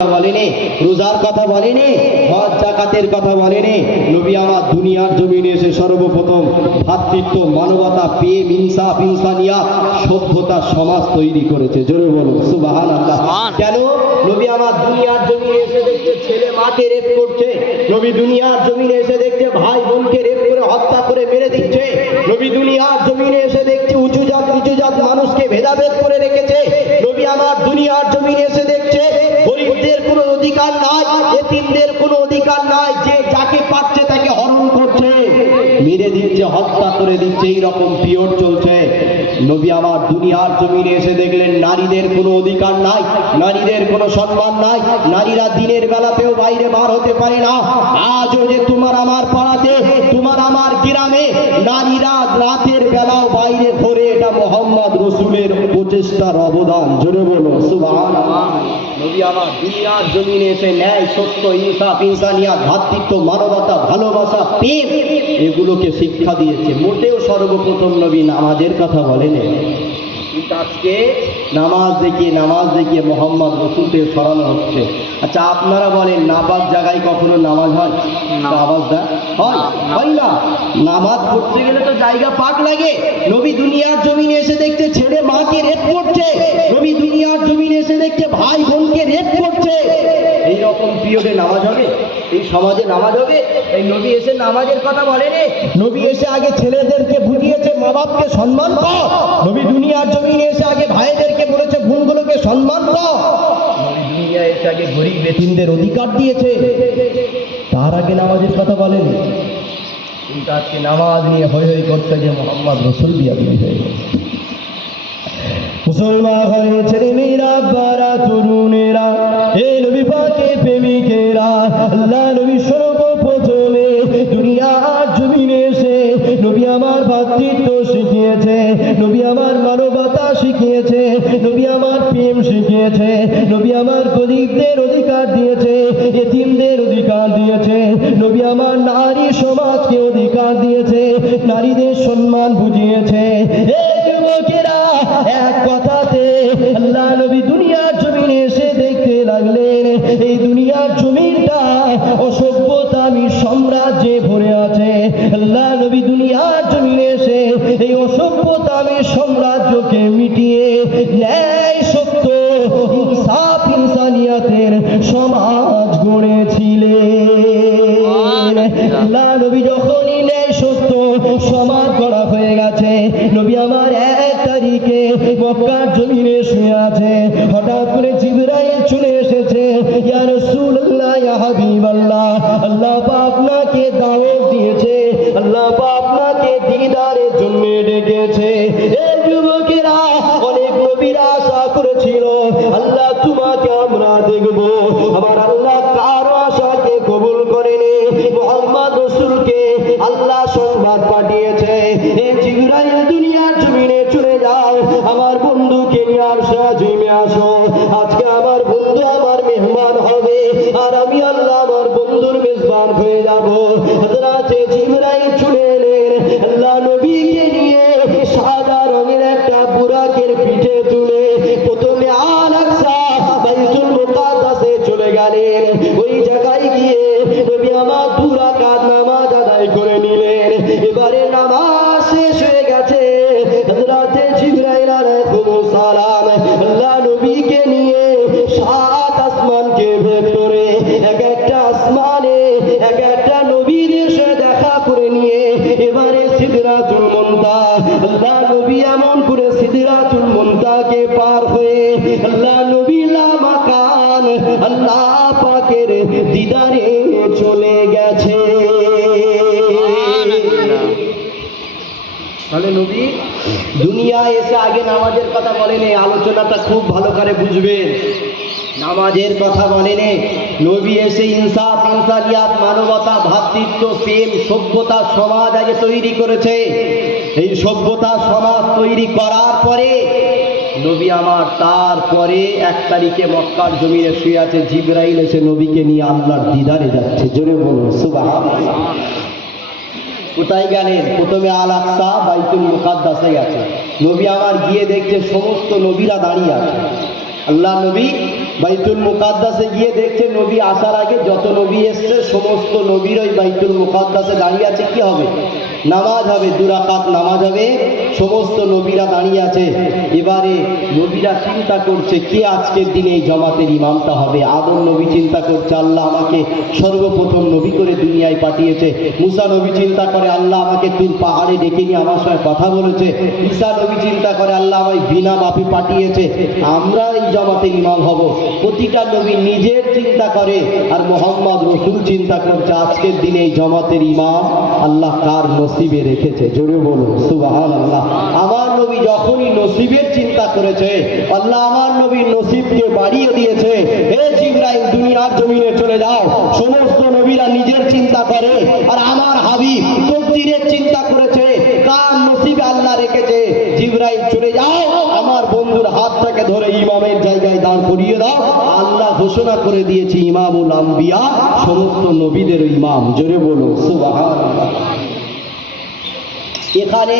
বলেনি, রোজার কথা বলেনি, হজ জাকাতের কথা বলেনি। নবী আমার দুনিয়ার জমিনে এসে সর্বপ্রথম ভ্রাতৃত্ব, মানবতা, প্রেম, ইনসাফ, ইনসানিয়াত, সভ্যতা সমাজ তৈরি করেছে। জোরে বলুন সুবহানাল্লাহ। কেন? নবী আমার দুনিয়ার জমিনে এসে দেখছে ছেলে মাকে রেপ করছে। নবী দুনিয়ার জমিনে এসে দেখছে ভাই বোনকে রেপ করে হত্যা করে মেরে দিচ্ছে। নবী দুনিয়ার জমিনে এসে দেখছে উঁচু জাত নিচু জাত মানুষকে ভেদাভেদ করে রেখেছে। নবী আমার দুনিয়ার জমিনে এসে দেখছে গরিবদের কোনো অধিকার নাই, এতিমদের কোনো অধিকার নাই, যে যাকে পাচ্ছে তাকে হরণ করছে, মেরে দিচ্ছে, হত্যা করে দিচ্ছে। এইরকম পিরিয়ড চলছে। নবী আমার দুনিয়ার জমিনে এসে দেখলেন নারীদের কোনো অধিকার নাই, নারীদের কোনো সম্মান নাই, নারীরা দিনের বেলাতেও বাইরে বার হতে পারে না। আজও যে তোমার আমার পাড়াতে, তোমার আমার গ্রামে নারীরা রাতের বেলাও বাইরে ঘোরে, এটা মোহাম্মদ রসুলের প্রচেষ্টার অবদান। জোরে বলো সুবহানাল্লাহ। নবী আমার দুনিয়ার জমিনে এসে ন্যায়, সত্য, ইনসাফ, ইনসানিয়াত, ভ্রাতৃত্ব, মানবতা, ভালোবাসা, প্রেম এগুলোকে শিক্ষা দিয়েছে। মোটেও সর্বপ্রথম নবী নামাজের কথা বলেনি। কিন্তু আজকে নামাজ দেখিয়ে মোহাম্মদ রসুলকে সরানো হচ্ছে। আচ্ছা আপনারা বলেন, নামাজ জায়গায় কখনো নামাজ হয়? আওয়াজ দেয় হয় না। নামাজ পড়তে গেলে তো জায়গা পাক লাগে। নবী দুনিয়ার জমিনে এসে দেখতে ছেলে মাকে রেপ করছে। নবী দুনিয়ার জমিনে এসে দেখতে ভাই বোনকে রেপ করছে। এইরকম পিরিয়ডে নামাজ হবে? এই সমাজে নামাজ হবে? এই নবী এসে নামাজের কথা বলেনি। নবী এসে আগে ছেলেদেরকে বুঝিয়েছে মা বাপকে সম্মান কর। নবী দুনিয়ার জমিনে এসে আগে ভাইদেরকে বলেছে বোনগুলোকে সম্মান কর। নবী দুনিয়া এসে আগে গরিব এতিমদের অধিকার দিয়েছে, তার আগে নামাজের কথা বলেনি। কিন্তু আজকে নামাজ নিয়ে হই হই করতে যে মোহাম্মদ রসুল বিয়া হয়ে গেছে। মুসলমান ঘরে ছেলে মেয়েরা, বারা তরুণেরা, এই নবী পাকের প্রেমিকেরা, আল্লাহ নবী সর্বপ্রথমে দুনিয়ার জমিনে এসে নবী আমার ভ্রাতৃত্ব শিখিয়েছে, নবী আমার মানবতা শিখিয়েছে, নবী আমার প্রেম শিখিয়েছে, নবী আমার গরিবদের অধিকার দিয়েছে, এতিমদের অধিকার দিয়েছে, নবী আমার নারী সমাজকে অধিকার দিয়েছে, নারীদের সম্মান বুঝিয়েছে। এই যুবকেরা এক কথাতে আল্লাহ নবী দুনিয়ার জমিনে এসে দেখতে লাগলেন এই দুনিয়ার জমিনটা অসভ্যতামি সাম্রাজ্যে ভরে আছে। আল্লাহ নবী দুনিয়ার জমিনে এসে এই অসভ্যতামি সাম্রাজ্যকে মিটিয়ে ন্যায়, সত্য, ইনসাফ, ইনসানিয়াতের সমাজ গড়েছিলেন। আল্লাহ নবী যখনই ন্যায় সত্য সমাজ গড়া হয়ে গেছে, নবী আমার 1 তারিখে মক্কার জমিনে শুয়ে আছে। হঠাৎ করে জিবরাইল চলে এসেছে। ইয়া রাসূলুল্লাহ, ইয়া হাবিবাল্লাহ, আল্লাহ পাক আপনাকে দাওয়াত দিয়েছে, আল্লাহ পাক আপনাকে দিদারের জন্য ডেকেছে। এই যুবকেরা, অনেক নবীরা আশা করেছিল আল্লাহ তোমাকে আমরা দেখব। আমার আল্লাহ কারো আশাকে কবুল করেনি। মুহাম্মদ রাসূলকে আল্লাহ সংবাদ পাঠিয়েছে, এই জিবরাইল দুনিয়ার জমিনে চলে যাও, আমার বন্ধুকে নিয়ে আসো, জমে আসো। আজকে আমার বন্ধু আমার মেহমান হবে, আর আমি আল্লাহ আমার বন্ধুর মেজবান হয়ে যাব। হযরত জিবরাইল চলে এলেন আল্লাহ নবীকে নিয়ে সাদা রঙের একটা বুরাকের পিঠে তুলে প্রথমে আল-আকসা বাইতুল মুকাদ্দাসে চলে গেলেন। ওই জায়গায় গিয়ে নবী আমার 2 রাকাত নামাজ আদায় করে নিলেন। এবারে নামাজ শেষ হয়ে গেছে। হযরত জিবরাইল আলাইহিস সালাম আল্লাহ নবীকে নিয়ে 7 আসমানকে ভেদ করে এক একটা আসমানে এক একটা নবীর এসে দেখা করে নিয়ে এবারে সিদরাতুল মুনতাহা, আল্লাহ নবী এমন করে সিদরাতুল মুনতাহাকে পার হয়ে আল্লাহ নবী লা মাকান আল্লাহ পাকের দিদারে চলে গেছে। তাহলে নবী দুনিয়ায় এসে আগে নামাজের কথা বলেনি। আলোচনাটা খুব ভালো করে বুঝবেন। নামাজের কথা বলেনি। নবী এসে ইনসাফ, ইনসানিয়াত, মানবতা, ভ্রাতৃত্ব, প্রেম, সভ্যতা সমাজ আগে তৈরি করেছে। এই সভ্যতা সমাজ তৈরি করার পরে নবী আমার তারপরে 1 তারিখে মক্কার জমিনে শুয়ে আছে। জিবরাইল এসে নবীকে নিয়ে আল্লাহর দিদারে যাচ্ছে। জোরে বলুন সুবহানাল্লাহ। কোথায় গেলেন? প্রথমে আল-আকসা বাইতুল মুকাদ্দাসে গেছে। নবী আমার গিয়ে দেখছে সমস্ত নবীরা দাঁড়িয়ে আছে। আল্লাহ নবী বাইতুল মুকাদ্দাসে গিয়ে দেখছে নবী আসার আগে যত নবী এসছে সমস্ত নবীর ওই বাইতুল মুকাদ্দাসে দাঁড়িয়ে আছে। কি হবে? নামাজ হবে, 2 রাকাত নামাজ হবে, সমস্ত নবীরা দাঁড়িয়ে আছে। এবারে নবীরা চিন্তা করছে কে আজকের দিনে এই জমাতের ইমামটা হবে। আদম নবী চিন্তা করছে আল্লাহ আমাকে সর্বপ্রথম নবী করে দুনিয়ায় পাঠিয়েছে। মুসা নবী চিন্তা করে আল্লাহ আমাকে তুই পাহাড়ে ডেকে নিয়ে আমার সঙ্গে কথা বলেছে। ঈসা নবী চিন্তা করে আল্লাহ আমায় বিনা মাপি পাঠিয়েছে, আমরা এই জমাতের ইমাম হব। প্রতিটা নবী নিজের চিন্তা করে, আর মোহাম্মদ রসুল চিন্তা করছে আজকের দিনে এই জমাতের ইমাম আল্লাহ কার নসিবে রেখেছে। জোরে বলুন সুবহানাল্লাহ। আমার নবী যখনই নসিবের চিন্তা করেছে আল্লাহ আমার নবীর নসিবকে বাড়িয়ে দিয়েছে। হে জিবরাইল দুনিয়ার জমিনে চলে যাও। সমস্ত নবীরা নিজের চিন্তা করে, আর আমার হাবিব তকদীরের চিন্তা করেছে কার নসিবে আল্লাহ রেখেছে। জিবরাইল চলে যাও, আমার বন্ধুর হাতটাকে ধরে ইমামের জায়গায় দাঁড় করিয়ে দাও। আল্লাহ ঘোষণা করে দিয়েছে ইমামুল আম্বিয়া, সমস্ত নবীদের ইমাম। জোরে বলুন সুবহানাল্লাহ। এখানে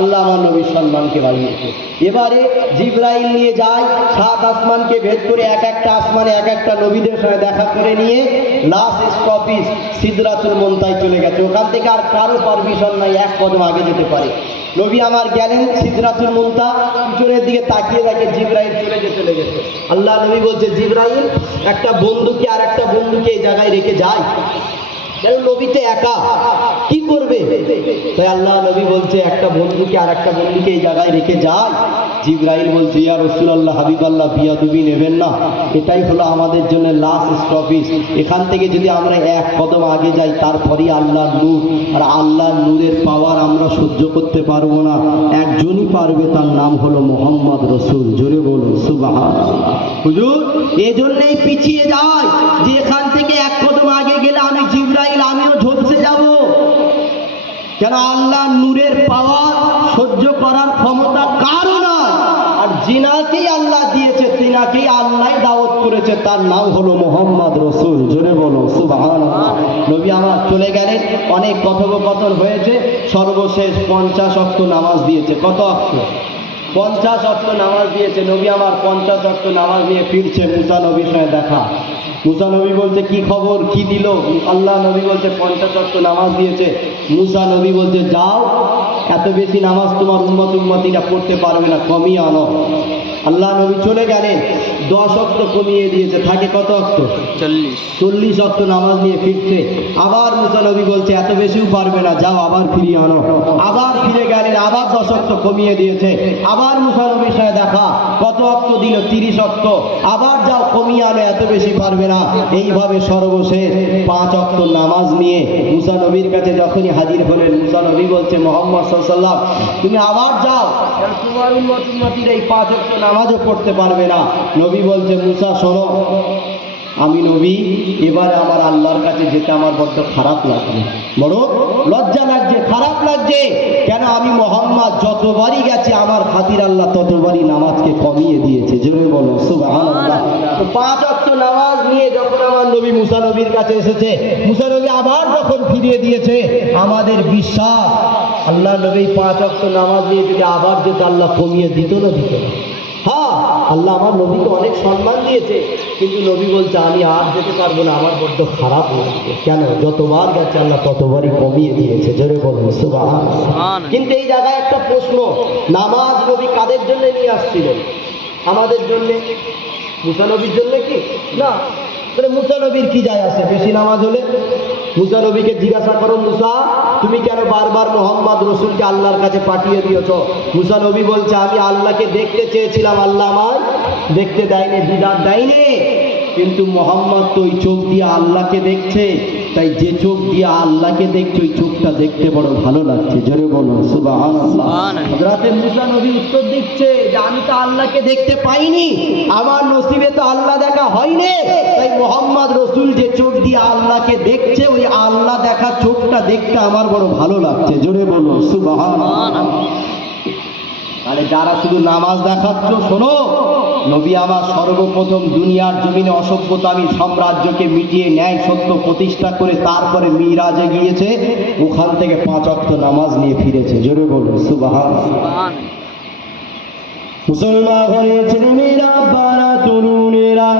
আল্লাহ আমার নবীর সম্মানকে বাড়িয়েছে। এবারে জিবরাইল নিয়ে যায় 7 আসমানকে ভেদ করে এক একটা আসমানে এক একটা নবীদের সঙ্গে দেখা করে নিয়ে লাস্ট স্টপেজ সিদরাতুল মুনতাহায় চলে গেছে। ওখান থেকে আর কারো পারমিশন নাই, এক কদম আগে যেতে পারে। নবী আমার গেলেন সিদরাতুল মুনতাহা, পিছনের দিকে তাকিয়ে দেখে জিবরাইল চলে গেছে। আল্লাহ নবী বলছে জিবরাইল একটা বন্ধুকে আর একটা বন্ধুকে এই জায়গায় রেখে যায়, কেন নবীতে একা কি করবে? তাই আল্লাহ নবী বলছে একটা বন্ধুকে আর একটা বন্ধুকে এই জায়গায় রেখে যায়। জিবরাইল বলছে ইয়া রাসূলুল্লাহ হাবিবাল্লাহ বিয়াদবি নেবেন না, এটাই হলো আমাদের জন্য লাস্ট স্টপেজ। এখান থেকে যদি আমরা এক কদম আগে যাই তারপরেই আল্লাহর নূর, আর আল্লাহর নূরের পাওয়ার আমরা সহ্য করতে পারবো না। একজনই পারবে, তার নাম হলো মোহাম্মদ রসুল। জোরে বলুন সুবহানাল্লাহ। হুজুর এজন্যই পিছিয়ে যায় যে এখান থেকে এক কদম আগে গেলে আমি জিবরাইল আমিও ঝলসে যাব। কেন? আল্লাহ নূরের পাওয়ার সহ্য করার ক্ষমতা কারও নয়, আর যিনাকেই আল্লাহ দিয়েছে তিনাকেই আল্লাহ দাওয়াত করেছে, তার নাম হলো মোহাম্মদ রসুল। জোরে বলো সুবহানাল্লাহ। নবী আমার চলে গেলেন, অনেক কথোপকথন হয়েছে, সর্বশেষ 50 ওয়াক্ত নামাজ দিয়েছে। কত ওয়াক্ত? 50 ওয়াক্ত নামাজ দিয়েছে। নবী আমার 50 ওয়াক্ত নামাজ নিয়ে ফিরছে, মুসা নবীর সঙ্গে দেখা। মুসা নবী বলছে কি খবর, কি দিল? আল্লাহ নবী বলছে 50 ওয়াক্ত নামাজ দিয়েছে। মুসা নবী বলছে যাও, এত বেশি নামাজ তোমার উম্মতিরা পড়তে পারবে না, কমিয়ে আনো। আল্লাহ নবী চলে গেলেন, 10 ওয়াক্ত কমিয়ে দিয়েছে, থাকে কত ওয়াক্ত? 40 ওয়াক্ত নামাজ নিয়ে ফিরছে। আবার মুসা নবী বলছে এত বেশিও পারবে না, যাও আবার ফিরিয়ে আনো। আবার ফিরে গেলেন, আবার 10 ওয়াক্ত কমিয়ে দিয়েছে। আবার মুসা নবীর সাথে দেখা, কত ওয়াক্ত দিল? 30 ওয়াক্ত। আবার যাও কমিয়ে আনো, এত বেশি পারবে না। এইভাবে সর্বশেষ 5 ওয়াক্ত নামাজ নিয়ে মুসা নবীর কাছে যখনই হাজির হলেন, মুসা নবী বলছে মোহাম্মদ সাল্লাল্লাহু আলাইহি ওয়াসাল্লাম তুমি আবার যাও, কারণ তোমার উম্মতিরা এই 5 ওয়াক্ত নামাজও পড়তে পারবে না। নবী বলছে মুসা শোনো, আমি নবী, এবারে আমার আল্লাহর কাছে যেতে আমার বড্ড খারাপ লাগছে, বড় লজ্জা লাগছে, খারাপ লাগছে। কেন? আমি মোহাম্মদ যতবারই গেছে আমার খাতির আল্লাহ ততবারই নামাজকে কমিয়ে দিয়েছে। জোরে বলো সুবহানাল্লাহ। তো 5 ওয়াক্ত নামাজ নিয়ে যখন আমার নবী মুসা নবীর কাছে এসেছে, মুসা নবী আবার যখন ফিরিয়ে দিয়েছে, আমাদের বিশ্বাস আল্লাহ নবী 5 ওয়াক্ত নামাজ নিয়ে যদি আবার যেত আল্লাহ কমিয়ে দিত না দিত না? হ্যাঁ, আল্লাহ আমার নবীকে অনেক সম্মান দিয়েছে, কিন্তু নবী বলছে আমি আর যেতে পারবো না, আমার বড্ড খারাপ লাগছে। কেন? যতবার গেছে আল্লাহ ততবারই কমিয়ে দিয়েছে। জোরে বলুন সুবহানাল্লাহ। কিন্তু এই জায়গায় একটা প্রশ্ন, নামাজ নবী কাদের জন্য নিয়ে আসছিলেন? আমাদের জন্য? মুসা নবীর জন্য কি না? তাহলে মুসা নবীর কি যায় আসে বেশি নামাজ হলে? মুসা নবীকে জিজ্ঞাসা করো, মুসা তুমি কেন বারবার মোহাম্মদ রসুলকে আল্লাহর কাছে পাঠিয়ে দিয়েছ? মুসা নবী বলছে আমি আল্লাহকে দেখতে চেয়েছিলাম, আল্লাহ আমার দেখতে দেয়নি, দিদার দেয়নি। কিন্তু মোহাম্মদ তো ওই চোখ দিয়ে আল্লাহকে দেখছে, তাই যে চোখ দিয়ে আল্লাহকে দেখছে ওই চোখটা দেখতে বড় ভালো লাগছে। জোরে বলুন সুবহানাল্লাহ। হযরতে মুসা নবী উত্তর দিচ্ছে যে আমি তো আল্লাহকে দেখতে পাইনি, আমার নসিবে তো আল্লাহ দেখা হয়নি, তাই মোহাম্মদ রসুল যে চোখ দিয়ে আল্লাহকে দেখছে ওই আল্লাহ দেখা চোখটা দেখতে আমার বড় ভালো লাগছে। জোরে বলুন সুবহানাল্লাহ। তাহলে যারা শুধু নামাজ দেখাচ্ছ, শোনো, নবী আমার সর্বপ্রথম দুনিয়ার জমিনে অসভ্যতামী সাম্রাজ্যকে মিটিয়ে ন্যায় সত্য প্রতিষ্ঠা করে তারপরে মিরাজে গিয়েছে, ওখান থেকে 5 ওয়াক্ত নামাজ নিয়ে ফিরেছে। জোরে বলুন সুবহানাল্লাহ। মুসলমান ঘরে ছেলেমেয়েরা, আব্বারা, তরুণেরা,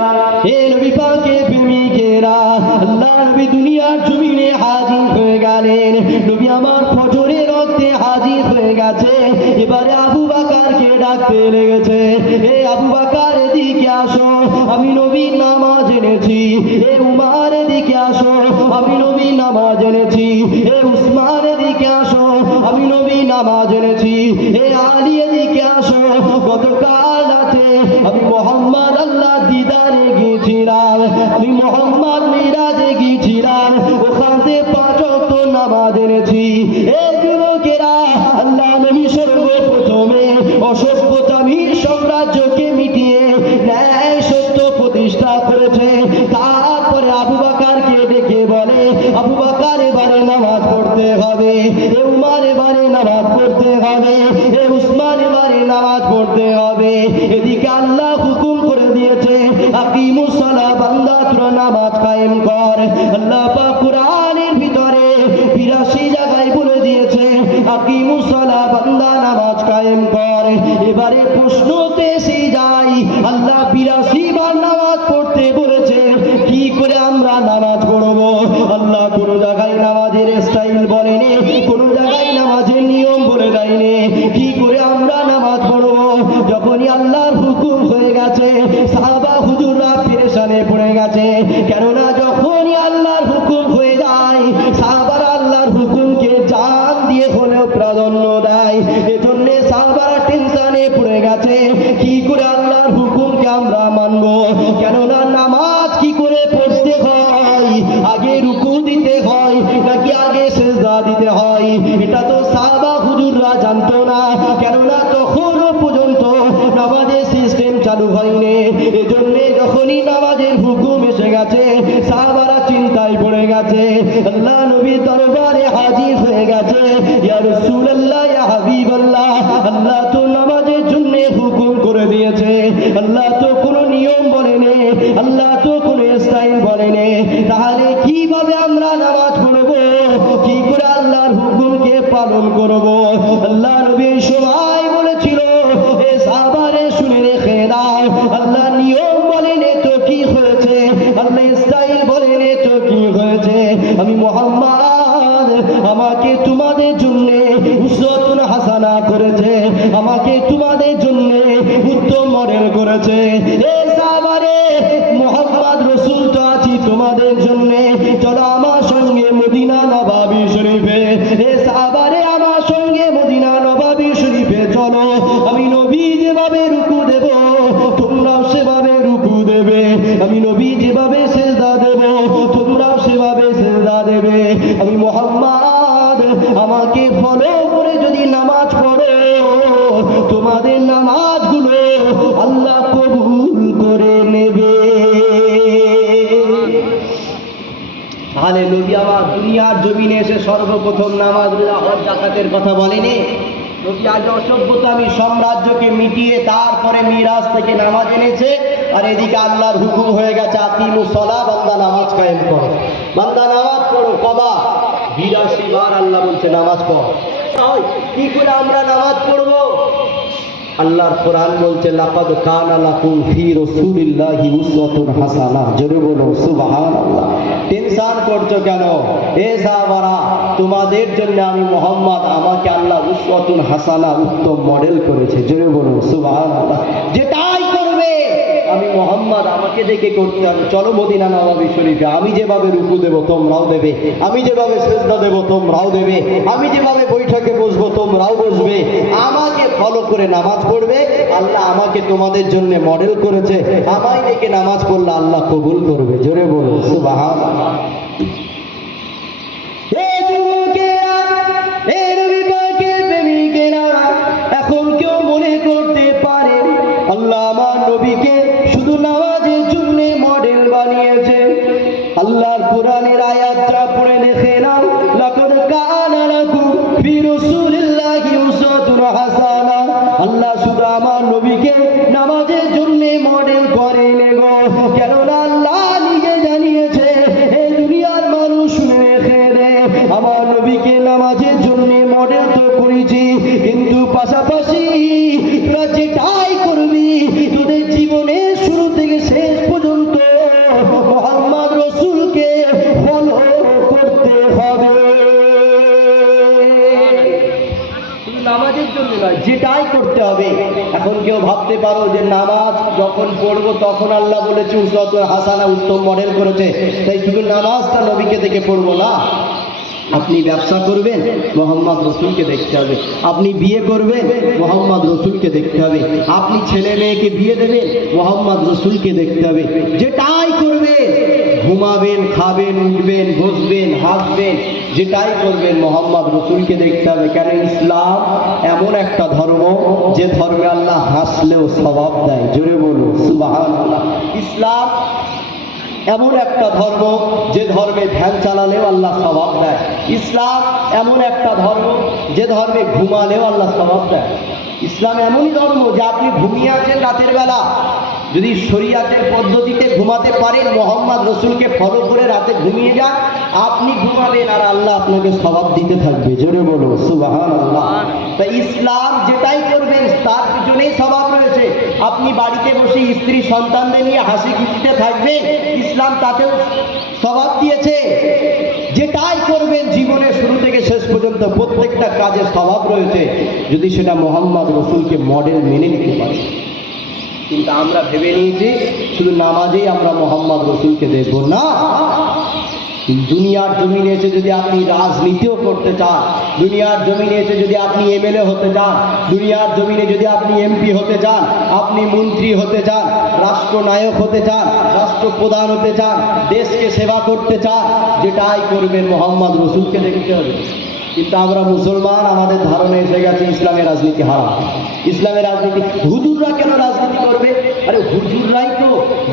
হে নবী পাকের প্রেমিকেরা, আল্লাহ নবী দুনিয়ার জমিনে হাজির হয়ে গেলেন। নবী আমার ফজরের রক্তে হাজির হয়ে গেছে। এবারে আবু বকরকে ডাকতে লেগেছে, হে আবু বকর এদিকে আসো, আমি নবীর নামাজ এনেছি। হে উমর এদিকে আসো, আমি নবীর নামাজ এনেছি। হে উসমান এদিকে আসো, আমি নবীর নামাজ এনেছি। হে আলী এদিকে আসো, গতকাল রাতে আমি মোহাম্মদ আল্লাহ দিদারে গিয়েছিলাম, আমি মোহাম্মদ মিরাজে গিয়েছিলাম, ওখানে 5 ওয়াক্ত নামাজ এনেছি। এই যুবকেরা, আল্লাহ নবী সর্বপ্রথমে অসভ্যতামীর সাম্রাজ্যকে মিটিয়ে ন্যায় সত্য প্রতিষ্ঠা করেছে। তারপরে আবু বকরকে ডেকে বলে, আবু বকর এবারে নামাজ পড়তে হবে, এ উমর এবারে নামাজ পড়তে হবে, এ উসমান এবারে নামাজ পড়তে হবে। এদিকে আল্লাহ হুকুম করে দিয়েছে, আকিমুস সালাহ, বান্দা তোরা নামাজ কায়েম কর। আল্লাহ পাক কুরআনের ভিতরে 82 জায়গায় বলে দিয়েছে, আকিমুস সালাহ, বান্দা নামাজ কায়েম কর। এবারে প্রশ্নতে এসে যাই, আল্লাহ 82 বার নামাজ পড়তে বলেছে, কি করে আমরা নামাজ পড়বো? আল্লাহ কোন জায়গায় নামাজের স্টাইল বলেনি, কোন জায়গায় নামাজের নিয়ম বলে দেয়নি, কি করে আমরা নামাজ পড়বো? যখনই আল্লাহর হুকুম হয়ে গেছে, সাহাবা হুজুররা পেরেশানে পড়ে গেছে। কেননা যখনই আল্লাহর হুকুম হয়ে যায়, সাহাবারা আল্লাহর হুকুমকে জান দিয়ে হলেও প্রাধান্য দেয়। এজন্য সাহাবারা টেনশনে পড়ে গেছে, কি করে আল্লাহর হুকুমকে আমরা মানবো? কেননা নামাজ কি করে পড়তে হয়, আগে রুকু দিতে হয় নাকি আগে সিজদা দিতে হয়, এটা তো সাহাবা হুজুররা জানতো না। কেননা তখনও পর্যন্ত নামাজের সিস্টেম চালু হয়নি। এজন্য যখনই নামাজের হুকুম এসে গেছে, সাহাবারা চিন্তায় পড়ে গেছে। আল্লাহ নবী দরবারে হাজির হয়ে গেছে, ইয়া রাসূলুল্লাহ, ইয়া হাবিবাল্লাহ, আল্লাহ তো নামাজের জন্য হুকুম করে দিয়েছে, আল্লাহ তো কোনো নিয়ম বলেনি, আল্লাহ তো কোনো স্টাইল বলেনি, তাহলে কিভাবে আমরা নামাজ পড়বো? কি করে আল্লাহর হুকুমকে পালন করব? আল্লাহ নবী সময় বলেছিল, এ সাহাবারে শুনে রেখে দাও, আল্লাহ নিয়ম বলেনি তো কি হয়েছে, আল্লাহ স্টাইল বলেনি তো কি হয়েছে, আমি মুহাম্মদ আমাকে তোমাদের জন্য উসওয়াতুন হাসানা করেছে, আমাকে তোমাদের জন্য উত্তম মডেল করেছে। এ সাহাবারে, মুহাম্মদ রাসূল তো আছি তোমাদের জন্য, চলো আমার সঙ্গে মদিনা নববী শরীফে। এ সাহাবারে, আমার সঙ্গে মদিনা নববী শরীফে চলো, আমি নবী যেভাবে রুকু দেব তোমরাও সেভাবে রুকু দেবে, আমি নবী যেভাবে সিজদা দেব তোমরাও সেভাবে সিজদা দেবে। আমি মুহাম্মদ, আমাকে ফলো করে যদি নামাজ পড়ো, তোমাদের নামাজগুলো আল্লাহ কবুল করে নেবে। তাহলে নবী আমার দুনিয়ার জমিনে এসে সর্বপ্রথম নামাজ, রোজা, হজ, যাকাতের কথা বলেনি। নবী আজ অসভ্যতামী সাম্রাজ্যকে মিটিয়ে তারপরে মিরাজ থেকে নামাজ এনেছে। আর এদিকে আল্লাহর হুকুম হয়ে গেছে, আকিমুস সালাহ, বান্দা নামাজ কায়েম করো, বান্দা নামাজ পড়ো। কবা? 82 বার আল্লাহ বলছে নামাজ পড়। কি করে আমরা নামাজ পড়বো? আল্লাহর কোরআন বলছে, লাকাদ কানা লাকুম ফি রাসূলিল্লাহি উসওয়াতুন হাসানাহ। জোরে বলো সুবহানাল্লাহ। টেনশন করছো কেন? এ সাহাবারা, তোমাদের জন্য আমি মুহাম্মদ, আমাকে আল্লাহ উসওয়াতুন হাসানা, উত্তম মডেল করেছে। জোরে বলো সুবহানাল্লাহ। যেটাই করবে আমি মুহাম্মদ, আমাকে দেখে করতে হবে। চলো মদিনা নববী শরীফে, আমি যেভাবে রুকু দেব তোমরাও দেবে, আমি যেভাবে সিজদা দেব তোমরাও দেবে, আমি যেভাবে বৈঠকে বসবো তোমরাও বসবে, আমাকে ফলো করে নামাজ পড়বে। আল্লাহ আমাকে তোমাদের জন্য মডেল করেছে, আমায় দেখে নামাজ পড়লে আল্লাহ কবুল করবে। জোরে বলো সুবহানাল্লাহ। এখন কেউ মনে করতে পারে আল্লাহ আমার নবীকে শুধু নামাজের জন্য মডেল বানিয়েছে। আল্লাহর কোরআনের আয়াতটা পড়ে দেখে নাও, লাকাদ কানা লাকুম ফি রাসূলিল্লাহি উসওয়াতুন হাসানা। আল্লাহ শুধু আমার নবীকে নামাজের জন্য মডেল করেন গো, কেননা আল্লাহ নিজে জানিয়েছে এই দুনিয়ার যেটাই করতে হবে। এখন কেউ ভাবতে পারো যে নামাজ যখন পড়বো তখন আল্লাহ বলেছে উসওয়াতুন হাসানা, উত্তম মডেল করেছে, তাই শুধু নামাজটা নবীকে দেখে পড়বো না। আপনি ব্যবসা করবেন, মোহাম্মদ রসুলকে দেখতে হবে। আপনি বিয়ে করবেন, মোহাম্মদ রসুলকে দেখতে হবে। আপনি ছেলে মেয়েকে বিয়ে দেবেন, মোহাম্মদ রসুলকে দেখতে হবে। যেটাই করবেন, ঘুমাবেন, খাবেন, উঠবেন, বসবেন, হাসবেন, যেটাই করবেন মোহাম্মদ রসুলকে দেখতে হবে। কেন ইসলাম এমন একটা ধর্ম যে ধর্মে আল্লাহ হাসলেও সওয়াব দেয়। জোরে বলুন সুবহানাল্লাহ। ইসলাম এমন একটা ধর্ম যে ধর্মে ধ্যান চালালেও আল্লাহ সওয়াব দেয়। ইসলাম এমন একটা ধর্ম যে ধর্মে ঘুমালেও আল্লাহ সওয়াব দেয়। ইসলাম এমনই ধর্ম যে আপনি ঘুমিয়ে আছেন রাতের বেলা, যদি শরিয়াতের পদ্ধতিতে ঘুমাতে পারেন, মোহাম্মদ রসুলকে ফলো করে রাতে ঘুমিয়ে যান, আপনি ঘুমাবেন আর আল্লাহ আপনাকে সওয়াব দিতে থাকবে। জোরে বলো সুবহানাল্লাহ। তাই ইসলাম যেটাই করবেন তার পিছনেই সওয়াব রয়েছে। আপনি বাড়িতে বসে স্ত্রী সন্তানদের নিয়ে হাসি খুশিতে থাকবেন, ইসলাম তাতেও সওয়াব দিয়েছে। যেটাই করবেন জীবনে শুরু থেকে শেষ পর্যন্ত প্রত্যেকটা কাজে সওয়াব রয়েছে, যদি সেটা মোহাম্মদ রসুলকে মডেল মেনে নিতে পারে। কিন্তু আমরা ভেবে নিয়েছি শুধু নামাজেই আমরা মোহাম্মদ রসুলকে দেখব না। দুনিয়ার জমিনে এসে যদি আপনি রাজনীতিও করতে চান, দুনিয়ার জমিনে এসে যদি আপনি এমএলএ হতে চান, দুনিয়ার জমিনে যদি আপনি এমপি হতে চান, আপনি মন্ত্রী হতে চান, রাষ্ট্রনায়ক হতে চান, রাষ্ট্রপ্রধান হতে চান, দেশকে সেবা করতে চান, যেটাই করবেন মোহাম্মদ রসুলকে দেখতে হবে। কিন্তু আমরা মুসলমান, আমাদের ধারণা এসে গেছে ইসলামের রাজনীতি হারাম। ইসলামের রাজনীতি, হুজুররা কেন রাজনীতি করবে? আরে হুজুররাই তো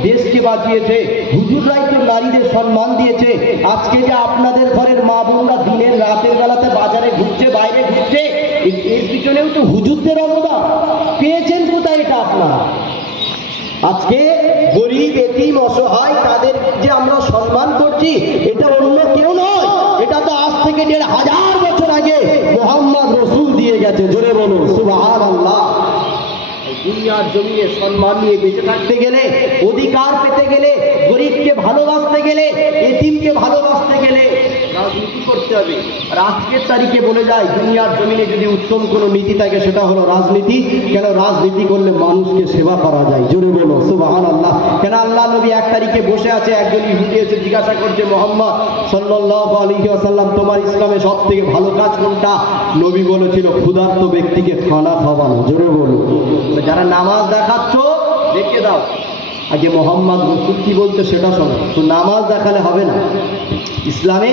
দেশকে বাঁচিয়েছে, হুজুররাই তো নারীদের সম্মান দিয়েছে। আজকে যে আপনাদের ঘরের মা বোনরা দিনের রাতের বেলাতে বাজারে ঘুরছে, বাইরে ঘুরছে, এর পিছনেও তো হুজুরদের অবদান। পেয়েছেন কোথায় এটা আপনারা? আজকে গরিব, এতিম, অসহায় তাদের যে আমরা সম্মান করছি, এটা অন্য কেউ নয়, এটা তো আজ থেকে 1500 বছর আগে মোহাম্মদ রসুল দিয়ে গেছে। জোরে বলুন সুবহানাল্লাহ। দুনিয়ার জমিনে সম্মান নিয়ে বেঁচে থাকতে গেলে, অধিকার পেতে গেলে, গরিবকে ভালোবাসতে গেলে, এতিমকে ভালোবাসতে গেলে রাজনীতি করতে হবে। আর আজকের তারিখে বলে যায়, দুনিয়ার জমিনে যদি উত্তম কোনো নীতি থাকে সেটা হলো রাজনীতি। কেন? রাজনীতি করলে মানুষকে সেবা করা যায়। জোরে বলো সুবহানাল্লাহ। কেন? আল্লাহ নবী 1 তারিখে বসে আছে, একজন ইহুদি এসে জিজ্ঞাসা করছে, মুহাম্মদ সাল্লাল্লাহু আলাইহি ওয়াসাল্লাম, তোমার ইসলামে সব থেকে ভালো কাজ কোনটা? নবী বলেছিল, ক্ষুধার্ত ব্যক্তিকে খানা খাওয়ানো। জোরে বলো। যারা নামাজ দেখাচ্ছ দেখে দাও, আগে মোহাম্মদ রসুল কি বলতে সেটা শোনো। তো নামাজ দেখালে হবে না। ইসলামে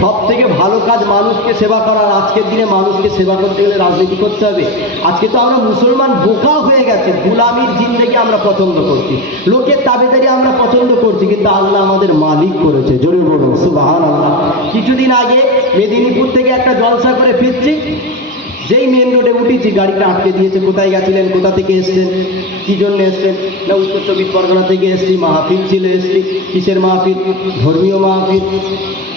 সব থেকে ভালো কাজ মানুষকে সেবা করার। আজকের দিনে মানুষকে সেবা করতে গেলে রাজনীতি করতে হবে। আজকে তো আমরা মুসলমান বোকা হয়ে গেছে, গোলামির জিন্দেগি আমরা পছন্দ করছি, লোকের তাবেদারি আমরা পছন্দ করছি, কিন্তু আল্লাহ আমাদের মালিক করেছে। জোরে বলুন সুবহানাল্লাহ। কিছুদিন আগে মেদিনীপুর থেকে একটা জলসা করে ফিরছি, যেই মেন রোডে উঠেছি গাড়িটা আটকে দিয়েছে। কোথায় গেছিলেন, কোথা থেকে এসছেন, কি জন্য এসছেন? না উত্তর 24 পরগনা থেকে এসছি, মাহফিল ছিল এসছি। কিসের মাহফিল? ধর্মীয় মাহফিল।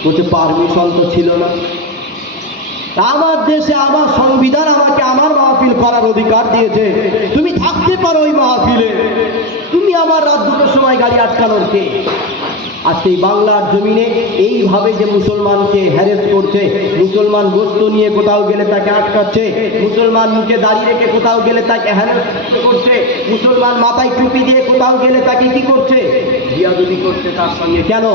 বলছে পারমিশন তো ছিল না। আমার দেশে আমার সংবিধান আমাকে আমার মাহফিল করার অধিকার দিয়েছে, তুমি থাকতে পারো ওই মাহফিলে, তুমি আমার রাত 2টোর সময় গাড়ি আটকানোর কে? আজকে এই বাংলার জমিনে এইভাবে যে মুসলমানকে হ্যারেস করছে, মুসলমান বস্তু নিয়ে কোথাও গেলে তাকে আটকাচ্ছে, মুসলমান মুখে দাঁড়িয়ে রেখে কোথাও গেলে তাকে হ্যারেস করছে, মুসলমান মাথায় টুপি দিয়ে কোথাও গেলে তাকে কি করছে? বিয়াদবি করছে তার সঙ্গে। কেন?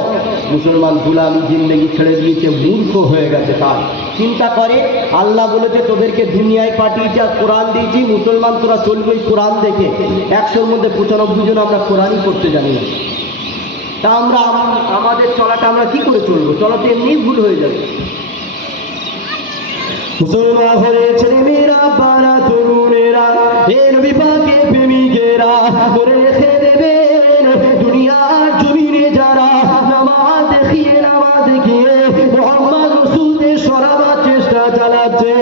মুসলমান গোলামি জিন্দেগি ছেড়ে দিয়েছে, মূর্খ হয়ে গেছে। তার চিন্তা করে আল্লাহ বলেছে তোদেরকে দুনিয়ায় পাঠিয়েছি আর কোরআন দিয়েছি, মুসলমান তোরা চলবে কোরআন দেখে। 100-র মধ্যে 95 জন আমরা কোরআনই করতে জানি না। তা আমরা আমাদের চলাটা আমরা কি করে চলবো? চলা তো এমনি ভুল হয়ে যাবে। মুসলমান হয়ে ছেলেমেয়েরা, বারা তরুণেরা, হে নবী পাকের প্রেমিকেরা, করে রেখে দেবেন দুনিয়ার জমিনে যারা নামাজ দেখিয়ে মোহাম্মদ রসুলদের সরাবার চেষ্টা চালাচ্ছে।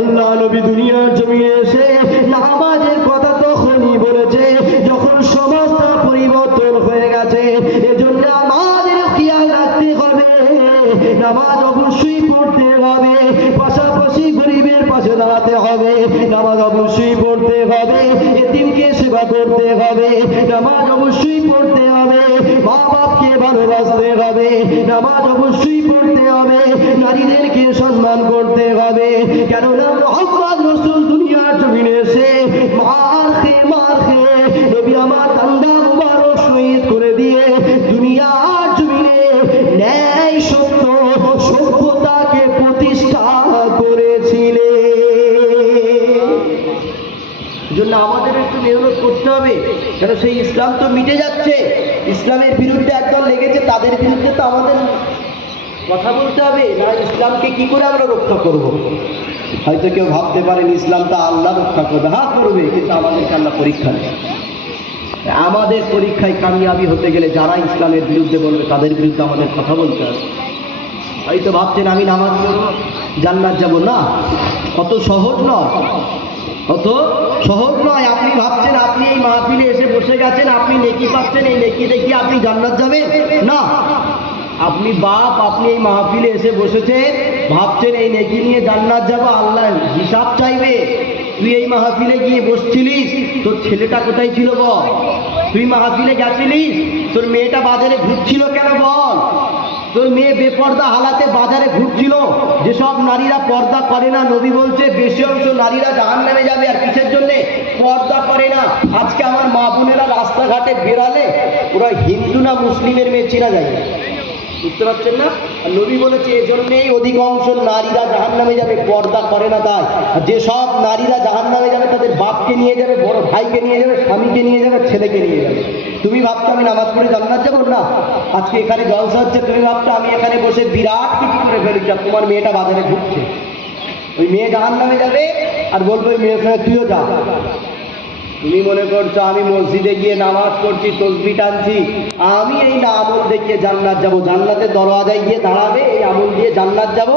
আল্লাহ নবী দুনিয়ার জমিনে এসে নামাজের কথা তখনই বলেছে যখন সমাজটা পরিবর্তন হয়ে গেছে। এজন্য আমাদের খেয়াল রাখতে হবে, নামাজ অবশ্যই পড়তে হবে, পাশাপাশি গরিবের পাশে দাঁড়াতে হবে, নামাজ অবশ্যই পড়তে হবে, এতিমকে সেবা করতে হবে, নামাজ অবশ্যই পড়তে হবে, মা বাপকে ভালোবাসতে হবে, নামাজ অবশ্যই পড়তে হবে, নারীদেরকে সম্মান করতে হবে। কেননা মুহাম্মদ রাসূল দুনিয়ার জমিনে জমিনে এসে মার খেয়ে নবী আমার ডান্ডা মুবারক শহীদ করে দিয়ে দুনিয়ার জমিনে ন্যায় সত্য সভ্যতাকে প্রতিষ্ঠা করেছিলেন। জন্য আমাদের একটু মেহনত করতে হবে, কেন সেই ইসলাম তো মিটে যাচ্ছে। ইসলামের বিরুদ্ধে একদল লেগেছে, তাদের বিরুদ্ধে তো আমাদের কথা বলতে হবে, না ইসলামকে কি করে আমরা রক্ষা করব। হয়তো কেউ ভাবতে পারেন ইসলামটা আল্লাহ রক্ষা করবে, হ্যাঁ করবে, কিন্তু আমাদেরকে আল্লাহ পরীক্ষা নেই। আমাদের পরীক্ষায় কামিয়াবি হতে গেলে যারা ইসলামের বিরুদ্ধে বলবে তাদের বিরুদ্ধে আমাদের কথা বলতে হবে। হয়তো ভাবছেন আমি নামাজ পড়ব জান্নাত যাব, না, অত সহজ নয়, অত সহজ নয়। আপনি ভাবছেন আপনি এই মাহফিলে এসে বসে গেছেন, আপনি নেকি পাচ্ছেন, এই নেকি দেখি আপনি জান্নাত যাবেন, না। আপনি বাপ, আপনি এই মাহফিলে এসে বসেছেন, ভাবছেন এই নেকি নিয়ে জান্নাত যাব, আল্লাহ হিসাব চাইবে। তুই এই মাহফিলে গিয়ে বসছিলিস, তোর ছেলেটা কোথায় ছিল বল? তুই মাহফিলে গেছিলিস, তোর মেয়েটা বাজারে ঘুরছিল কেন বল? তোর মেয়ে বেপর্দা হালাতে বাজারে ঘুরছিল। যেসব নারীরা পর্দা করে না, নবী বলছে বেশি অংশ নারীরা জাহান্নামে যাবে। আর কিসের জন্যে? পর্দা করে না। আজকে আমার মা বোনেরা রাস্তাঘাটে বেরালে ওরা হিন্দু না মুসলিমের মেয়ে চেনা যায় না, বুঝতে পারছেন না? আর নবী বলেছে এজন্যেই অধিকাংশ নারীরা জাহান্নামে যাবে, পর্দা করে না তাই। আর যেসব নারীরা জাহান্নামে যাবে তাদের বাপকে নিয়ে যাবে, বড় ভাইকে নিয়ে যাবে, স্বামীকে নিয়ে যাবে, ছেলেকে নিয়ে যাবে। তুমি ভাবছো আমি নামাজ পড়ে জান্নাত যাবো? না। আজকে এখানে জলসা হচ্ছে, তুমি ভাবছো আমি এখানে বসে বিরাট কিছু করে ফেলেছি, আর তোমার মেয়েটা বাজারে ঘুরছে। ওই মেয়ে জাহান্নামে যাবে আর বলবো ওই মেয়ের সঙ্গে তুইও যা। তুমি মনে করছো আমি মসজিদে গিয়ে নামাজ পড়ছি, তসবিহ টানছি, আমি এই না আমল দেখিয়ে জান্নাত যাব। জান্নাতের দরওয়াজায় গিয়ে দাঁড়াবে, এই আমল দিয়ে জান্নাত যাব।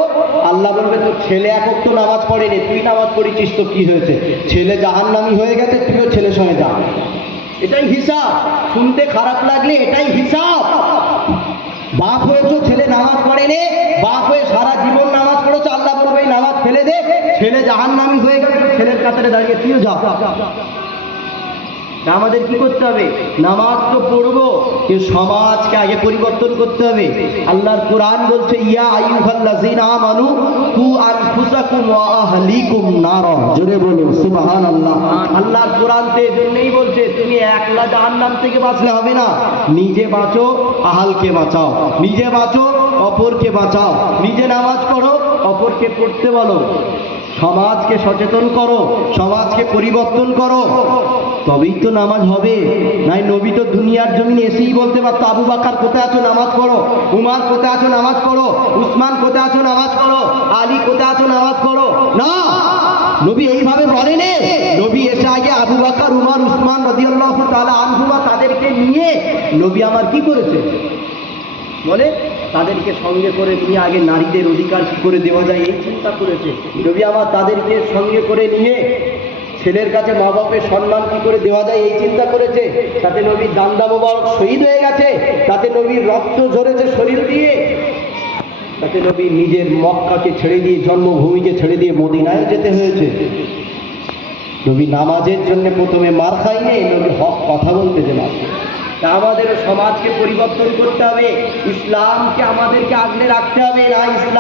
আল্লাহ বলবে তোর ছেলে এক ওয়াক্ত নামাজ পড়েনি, তুই নামাজ পড়েছিস, তো কি হয়েছে? ছেলে জাহান্নামী হয়ে গেছে, তুইও ছেলের সঙ্গে যা। এটাই হিসাব। শুনতে খারাপ লাগলে এটাই হিসাব। বাপ হয়েছো, ছেলে নামাজ পড়েনি, বাপ হয়ে সারা জীবন নামাজ পড়েছো, আল্লাহ বলবে এই নামাজ ফেলে দে। ছেলে জাহান্নামী হয়ে গেছে, ছেলের কাতারে দাঁড়িয়ে তুইও যা। আমাদের কি করতে হবে? নামাজ তো পড়বো, কিন্তু সমাজকে আগে পরিবর্তন করতে হবে। আল্লাহর কোরআন বলছে ইয়া আইয়ুহাল্লাযীনা আমানু কু আনফুসাকুম ওয়া আহলিকুম নারা। জোরে বলুন সুবহানাল্লাহ। আল্লাহর কোরআনতে এজন্যই বলছে তুমি একলা জাহান্নাম থেকে বাঁচলে হবে না, নিজে বাঁচো, আহালকে বাঁচাও। নিজে বাঁচো, অপরকে বাঁচাও। নিজে নামাজ পড়ো, অপরকে পড়তে বলো। সমাজকে সচেতন করো, সমাজকে পরিবর্তন করো, তবেই তো নামাজ হবে। নাই নবী তো দুনিয়ার জমিনে এসেই বলতে পারতো আবু বকর কোথায় আছো নামাজ পড়ো, উমর কোথায় আছো নামাজ পড়ো, উসমান কোথায় আছো নামাজ পড়ো, আলী কোথায় আছো নামাজ পড়ো। না, নবী এইভাবে বলেনি। নবী এসে আগে আবু বকর, উমর, উসমান রাদিয়াল্লাহু তাআলা আনহুমা তাদেরকে নিয়ে নবী আমার কি করেছে বলে, তাদেরকে সঙ্গে করে নিয়ে আগে নারীদের অধিকার কি করে দেওয়া যায় এই চিন্তা করেছে। নবী আমার তাদেরকে সঙ্গে করে নিয়ে ছেলের কাছে মা বাপের সম্মান কি করে দেওয়া যায় এই চিন্তা করেছে। তাতে নবীর দান্দা মোবারক শহীদ হয়ে গেছে, তাতে নবীর রক্ত ঝরেছে শরীর দিয়ে, তাতে নবী নিজের মক্কাকে ছেড়ে দিয়ে, জন্মভূমিকে ছেড়ে দিয়ে মদিনায় যেতে হয়েছে। নবী নামাজের জন্য প্রথমে মার খাইনি, নবী হক কথা বলতে যে না। তা আমাদের সমাজকে পরিবর্তন করতে হবে, ইসলামকে আমাদেরকে আগলে রাখতে হবে। না ইসলাম